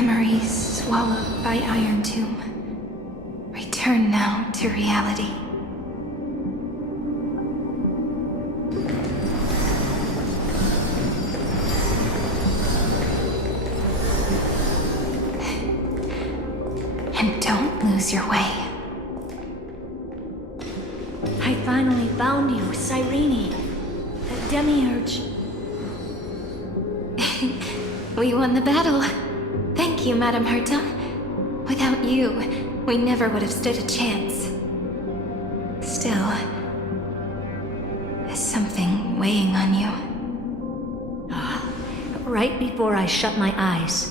Memories swallowed by Iron Tomb. Return now to reality. And don't lose your way. I finally found you, Cyrene. The demiurge. We won the battle. Thank you, Madam Herta. Without you, we never would have stood a chance. Still, there's something weighing on you. Right before I shut my eyes,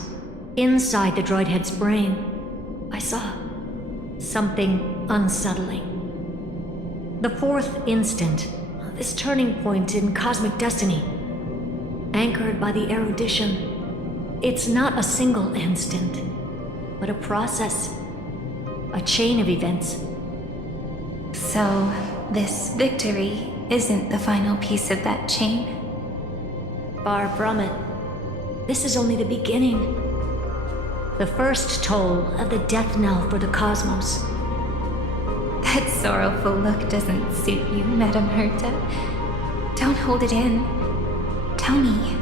inside the droid head's brain, I saw something unsettling. The fourth instant, this turning point in cosmic destiny, anchored by the erudition. It's not a single instant, but a process, a chain of events. So, this victory isn't the final piece of that chain? Far from it. This is only the beginning. The first toll of the death knell for the cosmos. That sorrowful look doesn't suit you, Madam Herta. Don't hold it in. Tell me.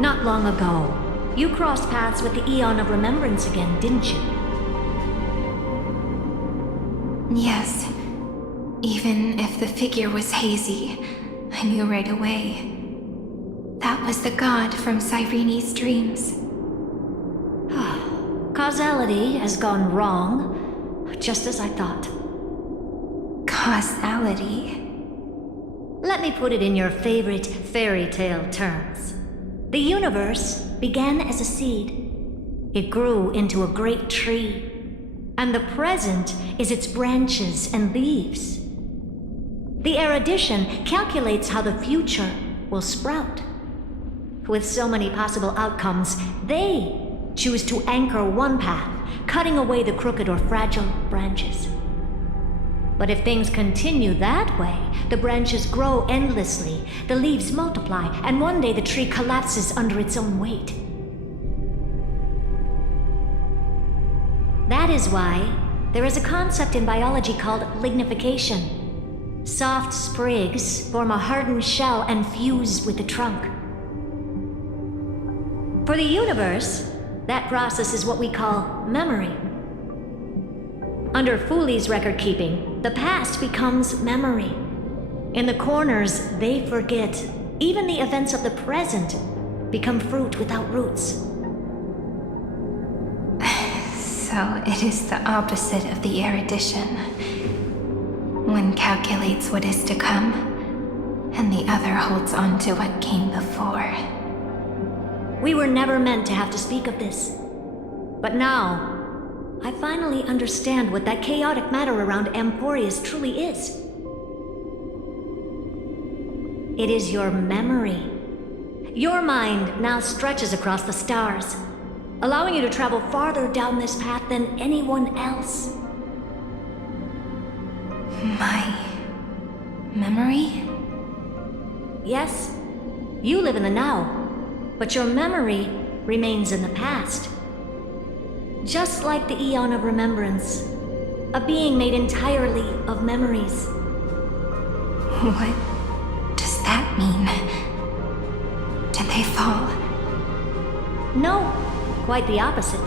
Not long ago, you crossed paths with the Eon of Remembrance again, didn't you? Yes. Even if the figure was hazy, I knew right away. That was the god from Cyrene's dreams. Causality has gone wrong, just as I thought. Causality? Let me put it in your favorite fairy tale terms. The universe began as a seed. It grew into a great tree. And the present is its branches and leaves. The erudition calculates how the future will sprout. With so many possible outcomes, they choose to anchor one path, cutting away the crooked or fragile branches. But if things continue that way, the branches grow endlessly, the leaves multiply, and one day the tree collapses under its own weight. That is why there is a concept in biology called lignification. Soft sprigs form a hardened shell and fuse with the trunk. For the universe, that process is what we call memory. Under Fooley's record keeping, the past becomes memory. In the corners, they forget. Even the events of the present become fruit without roots. So it is the opposite of the erudition. One calculates what is to come, and the other holds on to what came before. We were never meant to have to speak of this. But now, I finally understand what that chaotic matter around Emporius truly is. It is your memory. Your mind now stretches across the stars, allowing you to travel farther down this path than anyone else. My memory? Yes, you live in the now, but your memory remains in the past. Just like the Eon of Remembrance, a being made entirely of memories. What does that mean? Did they fall? No, quite the opposite.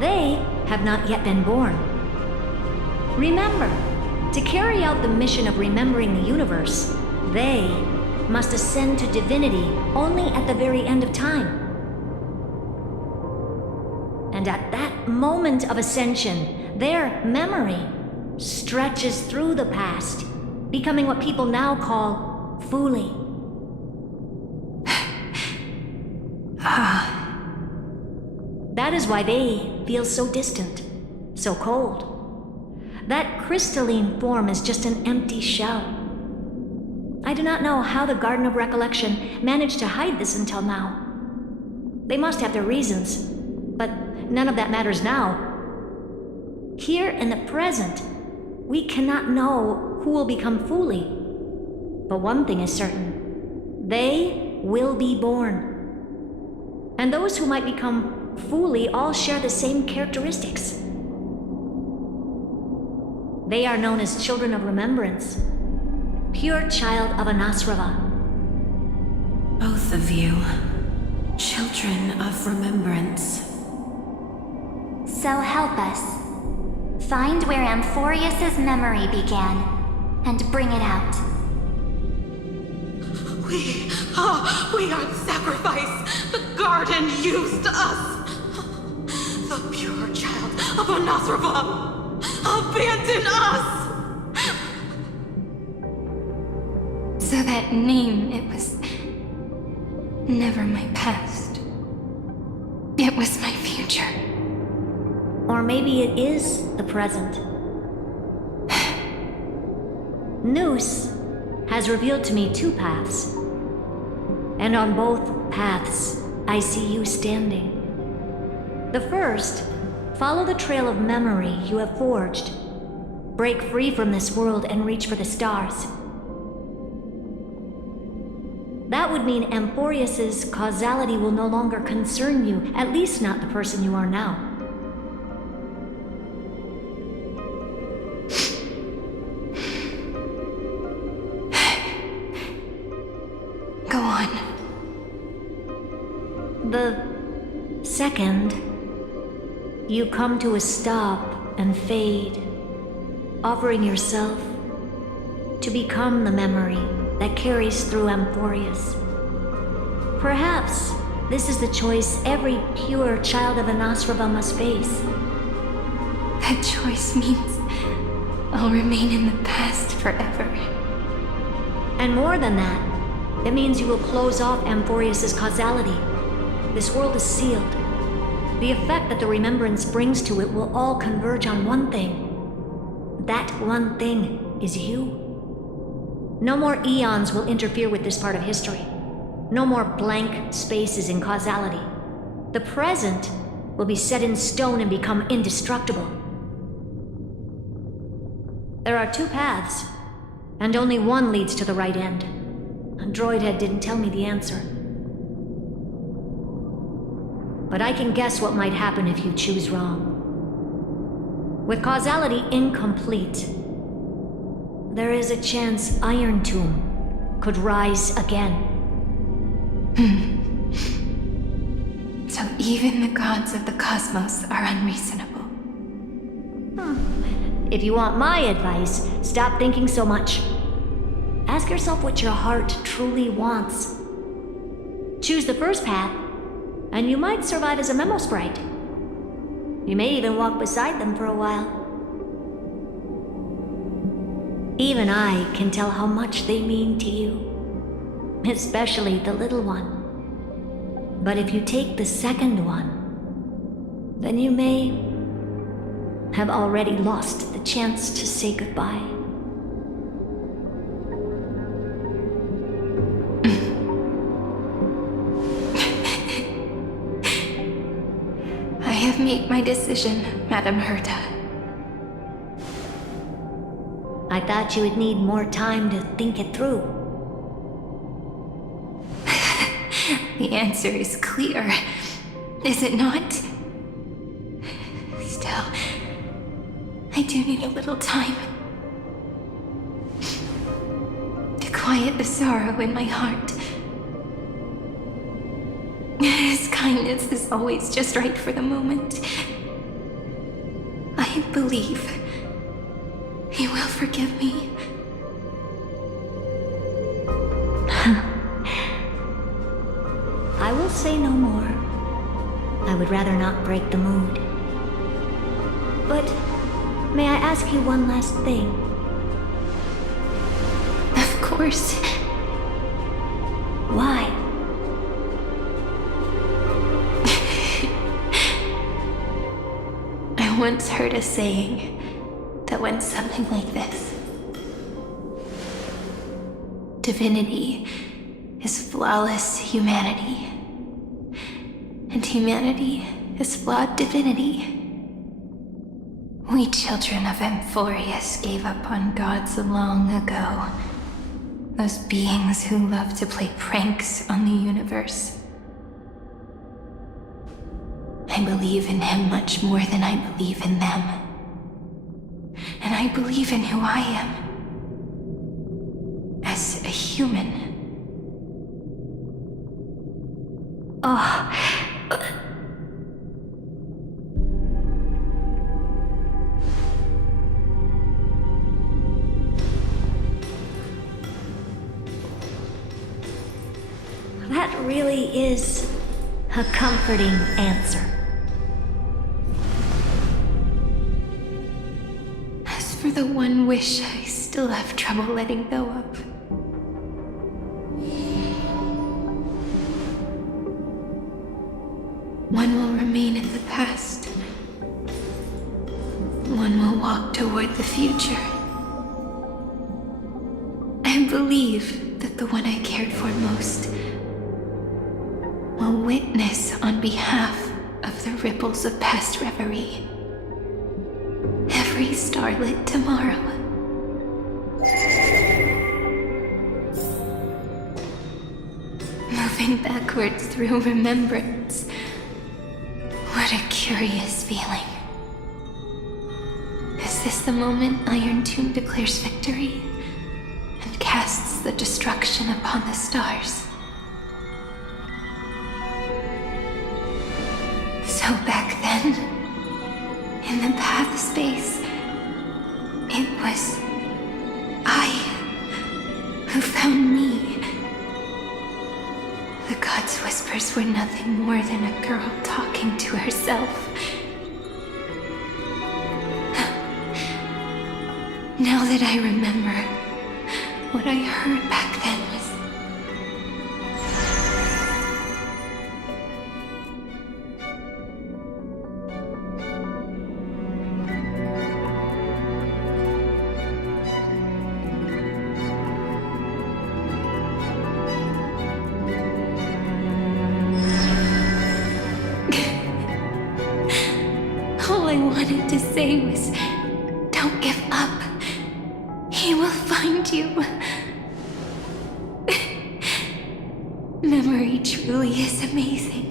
They have not yet been born. Remember, to carry out the mission of remembering the universe, they must ascend to divinity only at the very end of time. And at that moment of ascension, their memory stretches through the past, becoming what people now call Fooley. That is why they feel so distant, so cold. That crystalline form is just an empty shell. I do not know how the Garden of Recollection managed to hide this until now. They must have their reasons, but none of that matters now. Here in the present, we cannot know who will become Fooley. But one thing is certain. They will be born. And those who might become Fuli all share the same characteristics. They are known as Children of Remembrance, pure child of Anasrava. Both of you, Children of Remembrance. So help us. Find where Amphorius's memory began, and bring it out. We are the sacrifice. The garden used us. The pure child of Anasrava. Abandon us! So that name, it was never my past. It was my future. Or maybe it is the present. Noose has revealed to me two paths. And on both paths, I see you standing. The first, follow the trail of memory you have forged. Break free from this world and reach for the stars. That would mean Amphorius's causality will no longer concern you, at least not the person you are now. Go on. The second, you come to a stop and fade, offering yourself to become the memory that carries through Amphorius. Perhaps this is the choice every pure child of Anasrava must face. That choice means I'll remain in the past forever. And more than that, it means you will close off Amphorius's causality. This world is sealed. The effect that the remembrance brings to it will all converge on one thing. That one thing is you. No more eons will interfere with this part of history. No more blank spaces in causality. The present will be set in stone and become indestructible. There are two paths, and only one leads to the right end. Droidhead didn't tell me the answer. But I can guess what might happen if you choose wrong. With causality incomplete, there is a chance Iron Tomb could rise again. So even the gods of the cosmos are unreasonable. If you want my advice, stop thinking so much. Ask yourself what your heart truly wants. Choose the first path, and you might survive as a memo sprite. You may even walk beside them for a while. Even I can tell how much they mean to you, especially the little one. But if you take the second one, then you may have already lost the chance to say goodbye. I have made my decision, Madam Herta. I thought you would need more time to think it through. The answer is clear, is it not? Still, I do need a little time to quiet the sorrow in my heart. His kindness is always just right for the moment. I believe he will forgive me. I will say no more. I would rather not break the mood. But may I ask you one last thing? Of course. Why? I once heard a saying that went something like this. Divinity is flawless humanity, and humanity is flawed divinity. We children of Amphorius gave up on gods long ago. Those beings who love to play pranks on the universe. I believe in him much more than I believe in them. And I believe in who I am. As a human. Oh. That really is a comforting answer. As for the one wish I still have trouble letting go of. One will remain in the past. One will walk toward the future. I believe that the one I cared for most will witness on behalf of the ripples of past reverie. Every starlit tomorrow. Moving backwards through remembrance. What a curious feeling. Is this the moment Iron Tomb declares victory and casts the destruction upon the stars? So back then, in the path space, it was I who found me. The gods' whispers were nothing more than a girl talking to herself. Now that I remember, what I heard back then was... All I wanted to say was, don't give up. He will find you. Memory truly is amazing.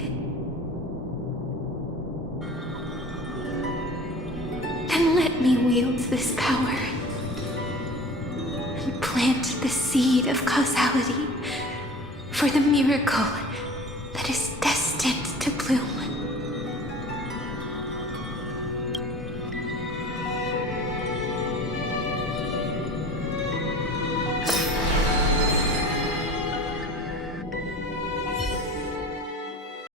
Then let me wield this power and plant the seed of causality for the miracle that is destined to bloom.